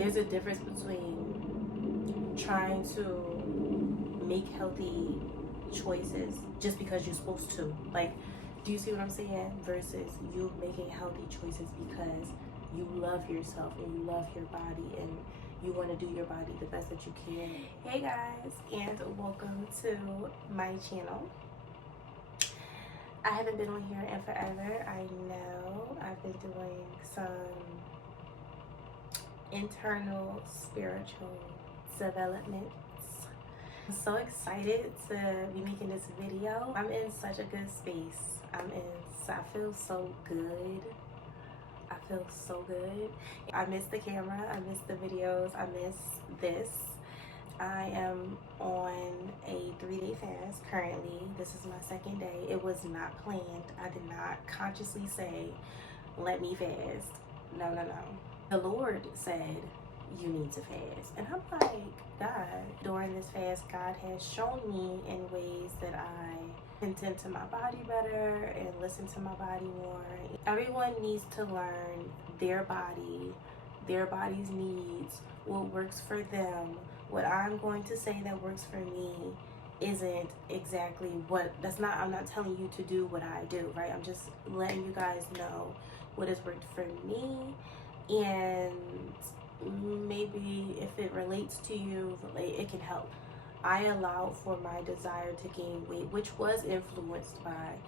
There's a difference between trying to make healthy choices just because you're supposed to. Like, do you see what I'm saying? Versus you making healthy choices because you love yourself and you love your body and you want to do your body the best that you can. Hey guys, and welcome to my channel. I haven't been on here in forever. I know I've been doing some internal spiritual developments. I'm so excited to be making this video. I'm in such a good space. I feel so good. I feel so good. I miss the camera, I miss the videos, I miss this. I am on a 3-day fast currently. This is my second day. It was not planned. I did not consciously say, let me fast. No. The Lord said, you need to fast. And I'm like, God, during this fast, God has shown me in ways that I can tend to my body better and listen to my body more. Everyone needs to learn their body, their body's needs, what works for them. What I'm going to say that works for me isn't exactly I'm not telling you to do what I do, right? I'm just letting you guys know what has worked for me, and maybe if it relates to you, it can help. I allowed for my desire to gain weight, which was influenced by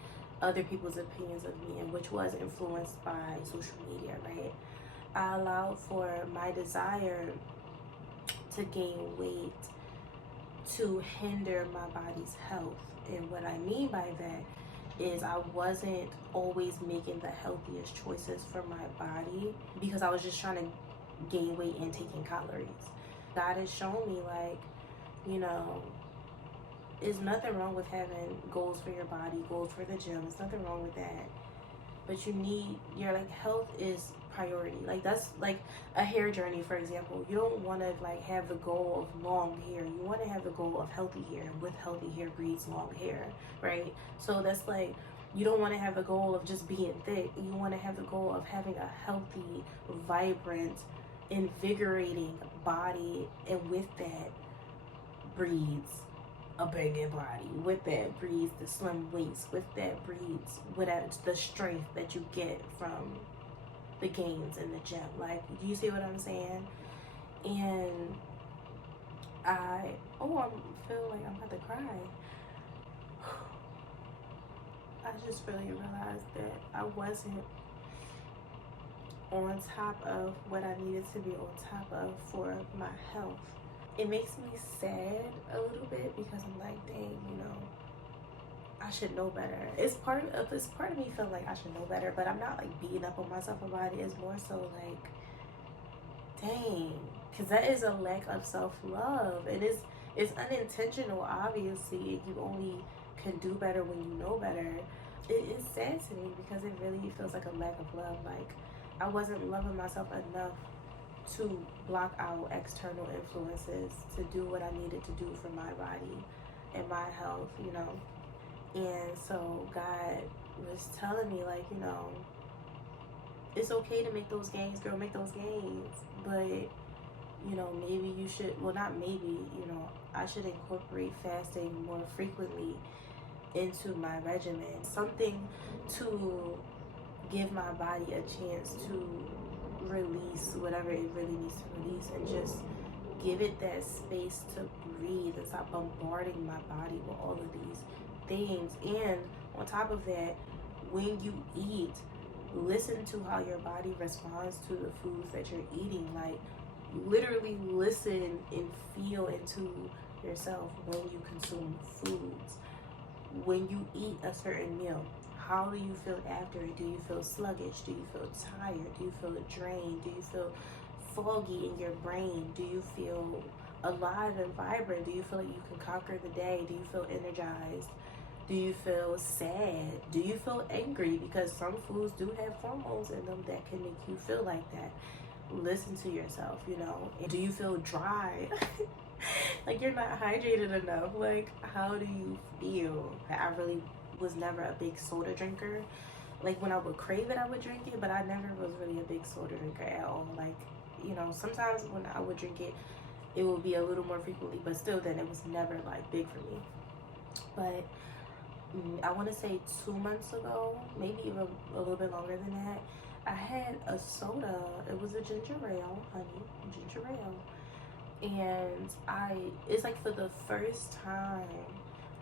other people's opinions of me and which was influenced by social media, right? I allowed for my desire to gain weight to hinder my body's health. And what I mean by that is I wasn't always making the healthiest choices for my body because I was just trying to gain weight and taking calories. God has shown me, like, there's nothing wrong with having goals for your body, goals for the gym. There's nothing wrong with that. But your health is priority. Like, that's like a hair journey, for example. You don't want to have the goal of long hair. You want to have the goal of healthy hair, and with healthy hair breeds long hair, right? So that's like, you don't want to have the goal of just being thick. You want to have the goal of having a healthy, vibrant, invigorating body, and with that breeds a bigger body. With that breeds the slim waist. With that breeds the strength that you get from the gains in the gym. Like, do you see what I'm saying? And I feel like I'm about to cry. I just really realized that I wasn't on top of what I needed to be on top of for my health. It makes me sad a little bit because I'm like, dang, I should know better. It's part of me feel like I should know better, but I'm not beating up on myself about it. It's more so like, dang, because that is a lack of self-love, and it's unintentional, obviously. You only can do better when you know better. It is sad to me because it really feels like a lack of love. Like, I wasn't loving myself enough to block out external influences to do what I needed to do for my body and my health, And so God was telling me, it's okay to make those gains, girl, make those gains. But, maybe you should, well, not maybe, I should incorporate fasting more frequently into my regimen. Something to give my body a chance to release whatever it really needs to release, and just give it that space to breathe and stop bombarding my body with all of these things. And on top of that, when you eat, listen to how your body responds to the foods that you're eating. Like, literally listen and feel into yourself when you consume foods. When you eat a certain meal, how do you feel after it? Do you feel sluggish? Do you feel tired? Do you feel drained? Do you feel foggy in your brain? Do you feel alive and vibrant? Do you feel like you can conquer the day? Do you feel energized? Do you feel sad? Do you feel angry? Because some foods do have hormones in them that can make you feel like that. Listen to yourself, And do you feel dry? Like, you're not hydrated enough. Like, how do you feel? I really was never a big soda drinker. Like, when I would crave it, I would drink it, but I never was really a big soda drinker at all. Like, You know, sometimes when I would drink it, it would be a little more frequently, but still then it was never like big for me. But I want to say 2 months ago, maybe even a little bit longer than that, I had a soda. It was a ginger ale, honey, ginger ale. And it's like for the first time,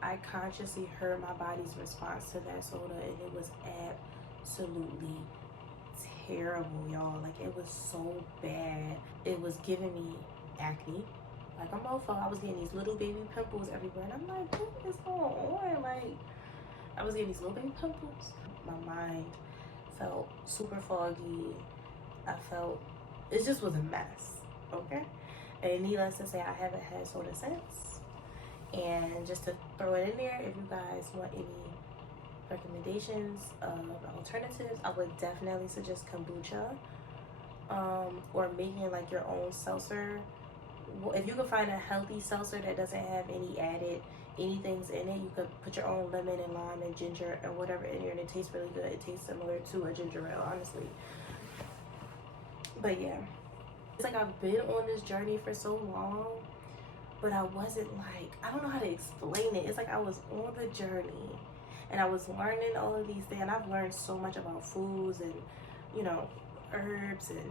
I consciously heard my body's response to that soda, and it was absolutely terrible, y'all. Like, it was so bad. It was giving me acne. Like a mofo. I was getting these little baby pimples everywhere, and I'm like, what is going on? Like, I was getting these little baby pimples. My mind felt super foggy. I felt, it just was a mess, okay? And needless to say, I haven't had soda since. And just to throw it in there, if you guys want any recommendations of alternatives, I would definitely suggest kombucha, or making like your own seltzer. If you can find a healthy seltzer that doesn't have any added anything's in it, you could put your own lemon and lime and ginger and whatever in there, and it tastes really good. It tastes similar to a ginger ale, honestly. But yeah, it's like I've been on this journey for so long, but I wasn't like, I don't know how to explain it. It's like I was on the journey and I was learning all of these things, and I've learned so much about foods and, you know, herbs and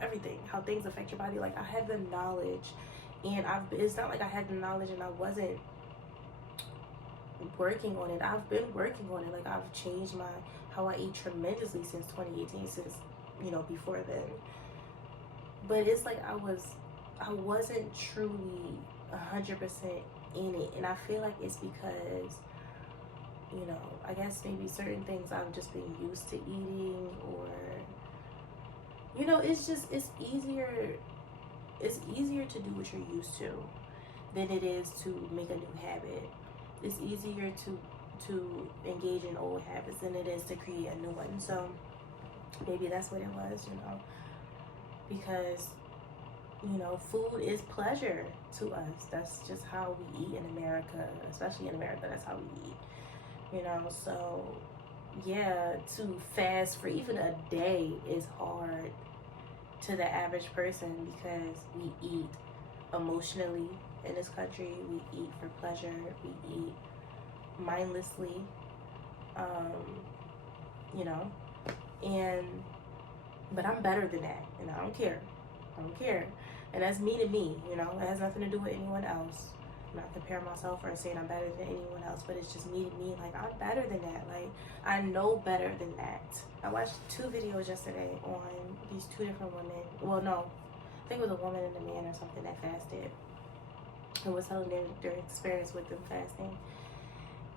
everything, how things affect your body. Like, I had the knowledge, and it's not like I had the knowledge and I wasn't working on it. I've been working on it. Like, I've changed how I eat tremendously since 2018, since, you know, before then. But it's like I wasn't truly 100% in it, and I feel like it's because, you know, I guess maybe certain things I've just been used to eating, or, you know, it's easier to do what you're used to than it is to make a new habit. It's easier to engage in old habits than it is to create a new one. So maybe that's what it was, you know, because, you know, food is pleasure to us. That's just how we eat in America, especially in America. That's how we eat, you know. So yeah, to fast for even a day is hard to the average person, because we eat emotionally in this country. We eat for pleasure. We eat mindlessly, you know, but I'm better than that, and I don't care. And that's me to me, you know. It has nothing to do with anyone else. I'm not comparing myself or saying I'm better than anyone else, but it's just me to me. Like, I'm better than that. Like, I know better than that. I watched 2 videos yesterday on these 2 different women. Well, no, I think it was a woman and a man or something that fasted, and was telling their experience with them fasting.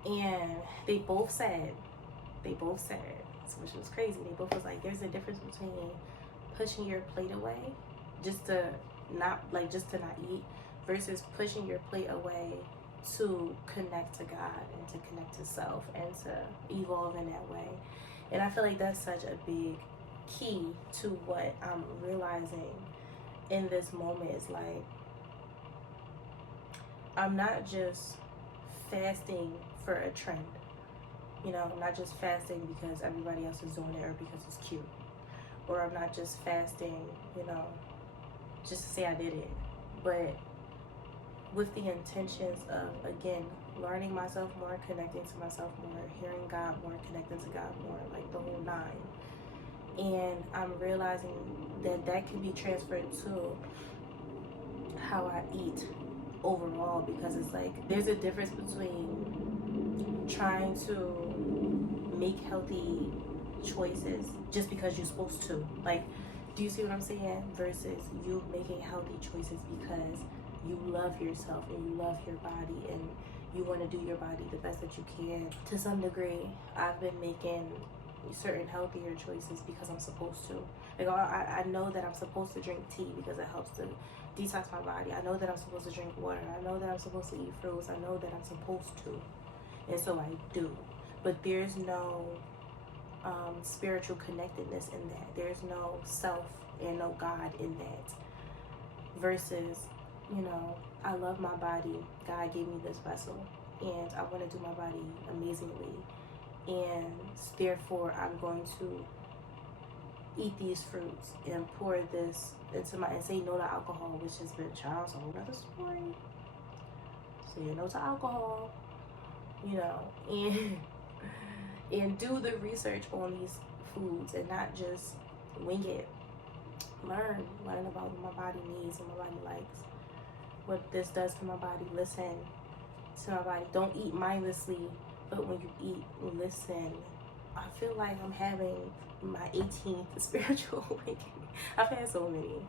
And they both said, which was crazy. They both was like, there's a difference between pushing your plate away just to not eat, versus pushing your plate away to connect to God and to connect to self and to evolve in that way. And I feel like that's such a big key to what I'm realizing in this moment. Is like, I'm not just fasting for a trend. You know, I'm not just fasting because everybody else is doing it or because it's cute. Or I'm not just fasting, you know, just to say I did it. But with the intentions of, again, learning myself more, connecting to myself more, hearing God more, connecting to God more, like the whole 9. And I'm realizing that can be transferred to how I eat overall, because it's like there's a difference between trying to make healthy choices just because you're supposed to. Like, do you see what I'm saying? Versus you making healthy choices because you love yourself and you love your body and you want to do your body the best that you can. To some degree, I've been making certain healthier choices because I'm supposed to. Like, I know that I'm supposed to drink tea because it helps to detox my body. I know that I'm supposed to drink water. I know that I'm supposed to eat fruits. I know that I'm supposed to. And so I do. But there's no spiritual connectedness in that. There's no self and no God in that. Versus, you know, I love my body. God gave me this vessel, and I want to do my body amazingly. And therefore, I'm going to eat these fruits and pour this into my, and say no to alcohol, which has been child's a whole other story. Say no to alcohol, you know, and do the research on these foods and not just wing it. Learn about what my body needs, what my body likes, what this does to my body. Listen to my body. Don't eat mindlessly, but when you eat, listen. I feel like I'm having my 18th spiritual awakening. I've had so many,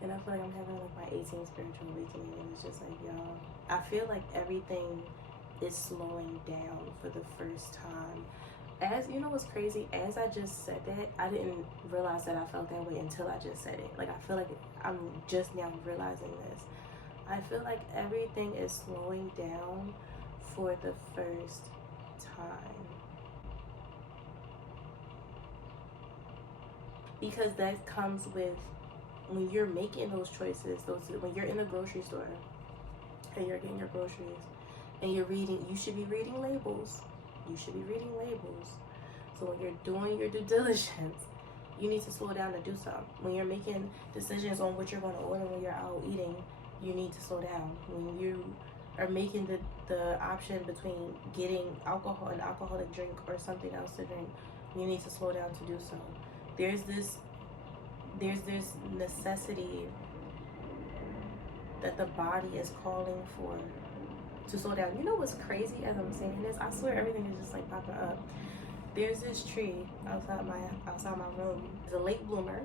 and I feel like I'm having like my 18th spiritual awakening, and it's just like, y'all, I feel like everything is slowing down for the first time. As you know what's crazy, as I just said that, I didn't realize that I felt that way until I just said it. Like, I feel like I'm just now realizing this. I feel like everything is slowing down for the first time. Because that comes with, when you're making those choices, when you're in a grocery store and you're getting your groceries and you're reading, you should be reading labels. You should be reading labels. So when you're doing your due diligence, you need to slow down to do so. When you're making decisions on what you're going to order when you're out eating, you need to slow down. When you are making the option between getting alcohol, an alcoholic drink, or something else to drink, you need to slow down to do so. There's this necessity that the body is calling for to slow down. You know what's crazy as I'm saying this? I swear everything is just like popping up. There's this tree outside my room. It's a late bloomer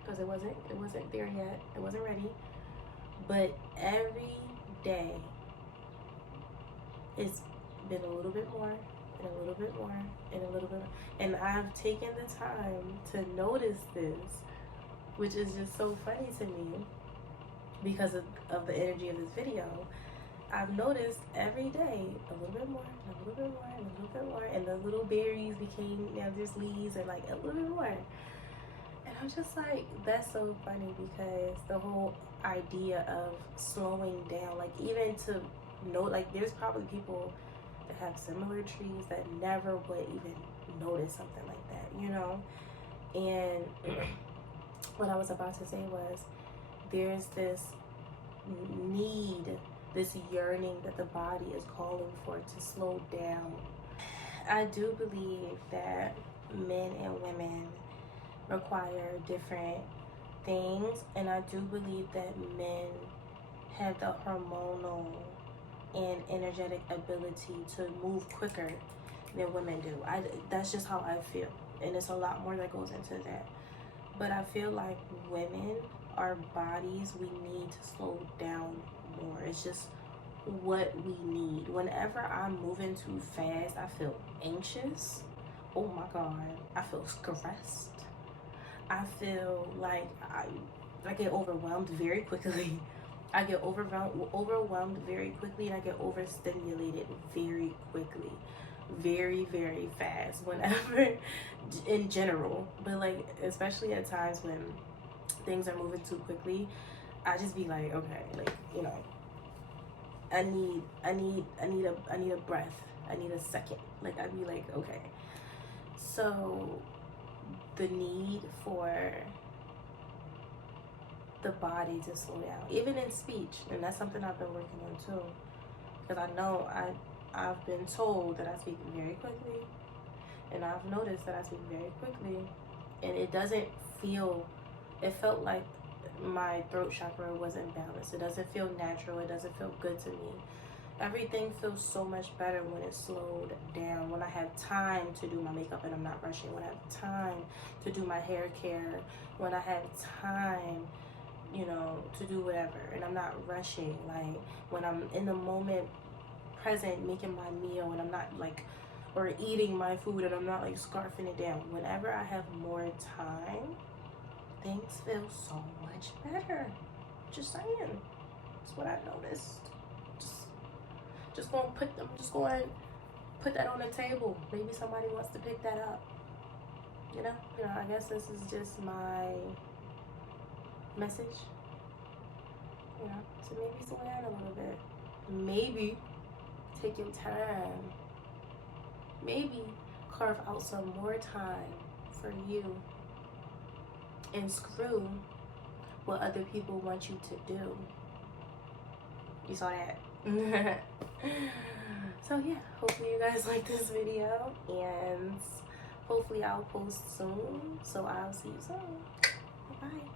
because it wasn't there yet. It wasn't ready. But every day it's been a little bit more and a little bit more and a little bit more. And I've taken the time to notice this, which is just so funny to me because of the energy of this video. I've noticed every day a little bit more and a little bit more and a little bit more, and the little berries became, now there's leaves and like a little bit more. And I'm just like, that's so funny, because the whole idea of slowing down, like even to know, like there's probably people that have similar trees that never would even notice something like that, you know? And what I was about to say was, there's this need, this yearning that the body is calling for to slow down. I do believe that men and women require different things, and I do believe that men have the hormonal and energetic ability to move quicker than women do. That's just how I feel, and it's a lot more that goes into that. But I feel like women, our bodies, we need to slow down more. It's just what we need. Whenever I'm moving too fast, I feel anxious. Oh my God, I feel stressed. I feel like I get overwhelmed very quickly. I get overwhelmed very quickly, and I get overstimulated very quickly, very, very fast. Whenever, in general, but like especially at times when things are moving too quickly, I just be like, okay, like, you know, I need a breath. I need a second. Like, I'd be like, okay. So the need for the body to slow down, even in speech, and that's something I've been working on too, because I know I've been told that I speak very quickly, and I've noticed that I speak very quickly, and it doesn't feel, it felt like my throat chakra wasn't balanced. It doesn't feel natural. It doesn't feel good to me. Everything feels so much better when it's slowed down, when I have time to do my makeup and I'm not rushing, when I have time to do my hair care, when I have time, you know, to do whatever and I'm not rushing, like when I'm in the moment present making my meal and I'm not like, or eating my food and I'm not like scarfing it down. Whenever I have more time, things feel so much better. Just saying. That's what I noticed. Just gonna put that on the table. Maybe somebody wants to pick that up. You know, I guess this is just my message. You know, to maybe slow down a little bit. Maybe take your time. Maybe carve out some more time for you. and screw what other people want you to do. You saw that? So yeah, hopefully you guys like this video, and hopefully I'll post soon. So I'll see you soon. Bye.